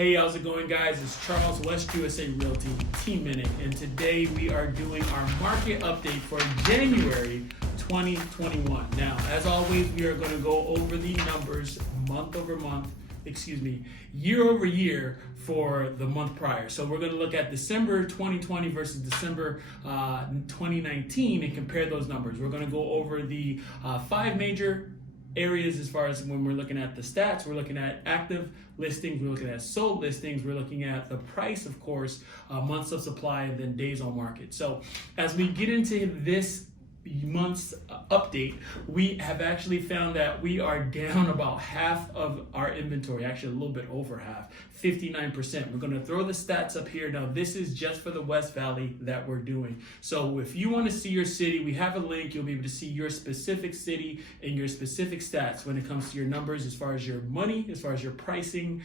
Hey, how's it going, guys? It's Charles, West USA Realty Team Minute, and today we are doing our market update for January 2021. Now, as always, we are going to go over the numbers year over year for the month prior. So we're going to look at December 2020 versus December 2019 and compare those numbers. We're going to go over the 5 major areas as far as when we're looking at the stats. We're looking at active listings, we're looking at sold listings, we're looking at the price, of course, months of supply, and then days on market. So as we get into this month's update, we have actually found that we are down about half of our inventory, actually a little bit over half, 59%. We're going to throw the stats up here. Now, this is just for the West Valley that we're doing. So if you want to see your city, we have a link. You'll be able to see your specific city and your specific stats when it comes to your numbers, as far as your money, as far as your pricing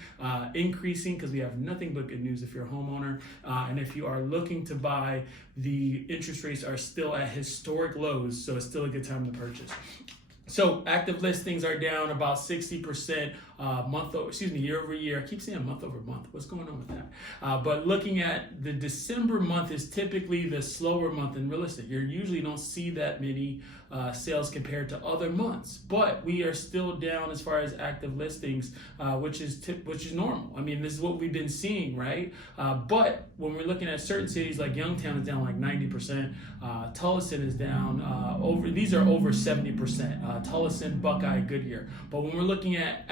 increasing, because we have nothing but good news if you're a homeowner. And if you are looking to buy, the interest rates are still at historic lows, so it's still a good time to purchase. So active listings are down about 60% year over year. I keep saying month over month. What's going on with that? But looking at the December month is typically the slower month in real estate. You usually don't see that many sales compared to other months, but we are still down as far as active listings, which is normal. I mean, this is what we've been seeing, right? But when we're looking at certain cities, like Youngtown is down like 90%, Tullison is down these are over 70%. Tullison, Buckeye, Goodyear. But when we're looking at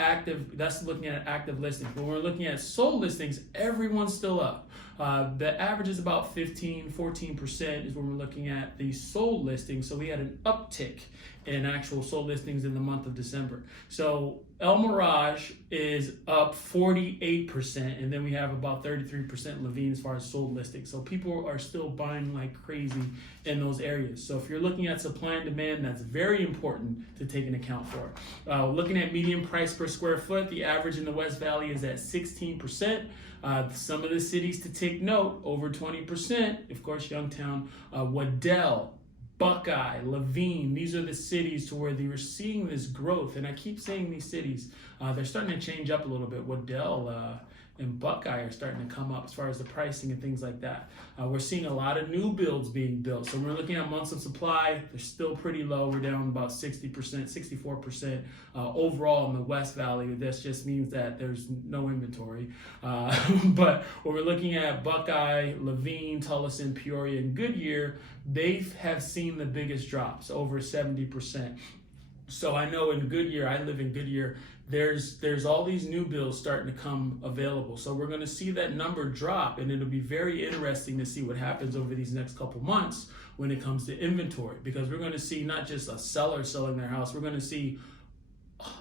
that's looking at active listings. When we're looking at sold listings, everyone's still up. The average is about 14% is when we're looking at the sold listings. So we had an uptick in actual sold listings in the month of December. So El Mirage is up 48%, and then we have about 33% Levine as far as sold listings. So people are still buying like crazy in those areas. So if you're looking at supply and demand, that's very important to take into account for. Looking at median price per square foot, the average in the West Valley is at 16%. Some of the cities to take note, over 20%, of course, Youngtown, Waddell, Buckeye, Levine, these are the cities to where they were seeing this growth. And I keep saying these cities, they're starting to change up a little bit. Waddell and Buckeye are starting to come up as far as the pricing and things like that. We're seeing a lot of new builds being built. So when we're looking at months of supply, they're still pretty low. We're down about 60%, 64% overall in the West Valley. This just means that there's no inventory. But when we're looking at Buckeye, Levine, Tullison, Peoria, and Goodyear, they have seen the biggest drops, over 70%. So I know in Goodyear, I live in Goodyear, there's all these new builds starting to come available. So we're going to see that number drop, and it'll be very interesting to see what happens over these next couple months when it comes to inventory, because we're going to see not just a seller selling their house, we're going to see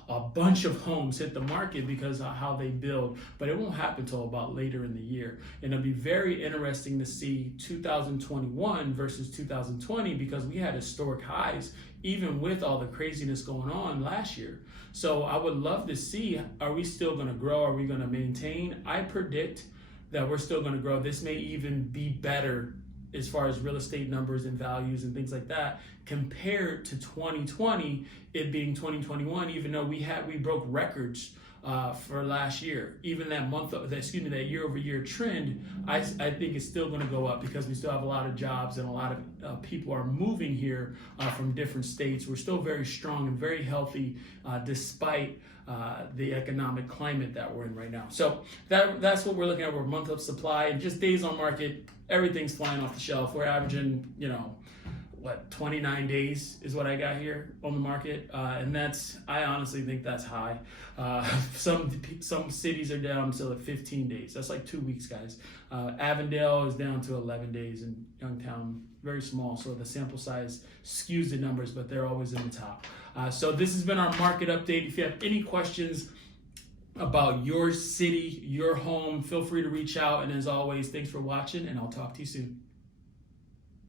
a bunch of homes hit the market because of how they build, but it won't happen until about later in the year. And it'll be very interesting to see 2021 versus 2020, because we had historic highs even with all the craziness going on last year. So I would love to see, are we still going to grow? Are we going to maintain? I predict that we're still going to grow. This may even be better as far as real estate numbers and values and things like that, compared to 2020, it being 2021, even though we broke records for last year. Even that year over year trend, I think it's still going to go up, because we still have a lot of jobs and a lot of people are moving here from different states. We're still very strong and very healthy despite the economic climate that we're in right now. So that's what we're looking at. We're month of supply and just days on market. Everything's flying off the shelf. We're averaging, 29 days is what I got here on the market, and I honestly think that's high. Some cities are down to 15 days. That's like 2 weeks, guys. Avondale is down to 11 days, and Youngtown, very small, so the sample size skews the numbers, but they're always in the top. So this has been our market update. If you have any questions about your city, your home, feel free to reach out. And as always, thanks for watching, and I'll talk to you soon.